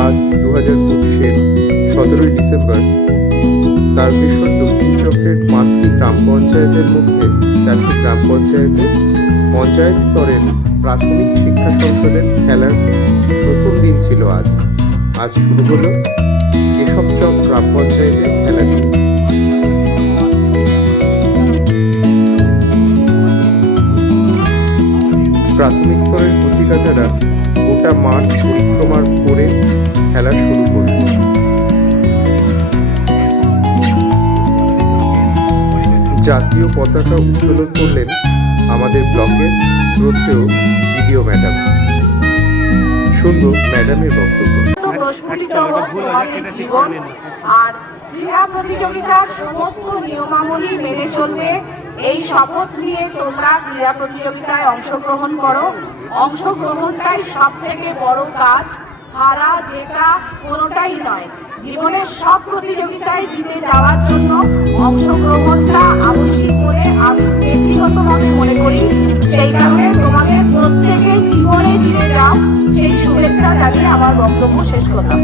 আজ 2025-এর 17ই ডিসেম্বর তারকেশ্বর দক্ষিণ চক্রের 5টি গ্রাম পঞ্চায়েতের মধ্যে 4টি গ্রাম পঞ্চায়েতে পঞ্চায়েত স্তরের প্রাথমিক শিক্ষা সংসদের খেলার প্রথম দিন ছিল আজ শুরু হলো এসব চক গ্রাম পঞ্চায়েতের খেলাটি। প্রাথমিক স্তরের কচিকাচারা গোটা মাঠ পরিক্রমা করে খেলা শুরু করল। জাতীয় পতাকা উত্তোলন করলেন আমাদের ব্লকের শ্রদ্ধেয় ভিডিও ম্যাডাম। শুনবো ম্যাডামের বক্তব্য। প্রস্ফুটিত হোক তোমাদের জীবন, আর ক্রীড়া প্রতিযোগিতার সমস্ত নিয়মাবলী মেনে চলবে এই শপথ নিয়ে তোমরা ক্রীড়া প্রতিযোগিতায় অংশগ্রহণ করো। অংশগ্রহণটাই সব থেকে বড় কাজ, হারা জেতা কোনোটাই নয়। জীবনের সব প্রতিযোগিতায় জিতে যাওয়ার জন্য অংশগ্রহণটা আবশ্যিক বলে আমি ব্যক্তিগতভাবে মনে করি। সেই কারণে তোমাদের প্রত্যেকের জীবনে জিতে যাও, সেই শুভেচ্ছা জানিয়ে আমার বক্তব্য শেষ করলাম।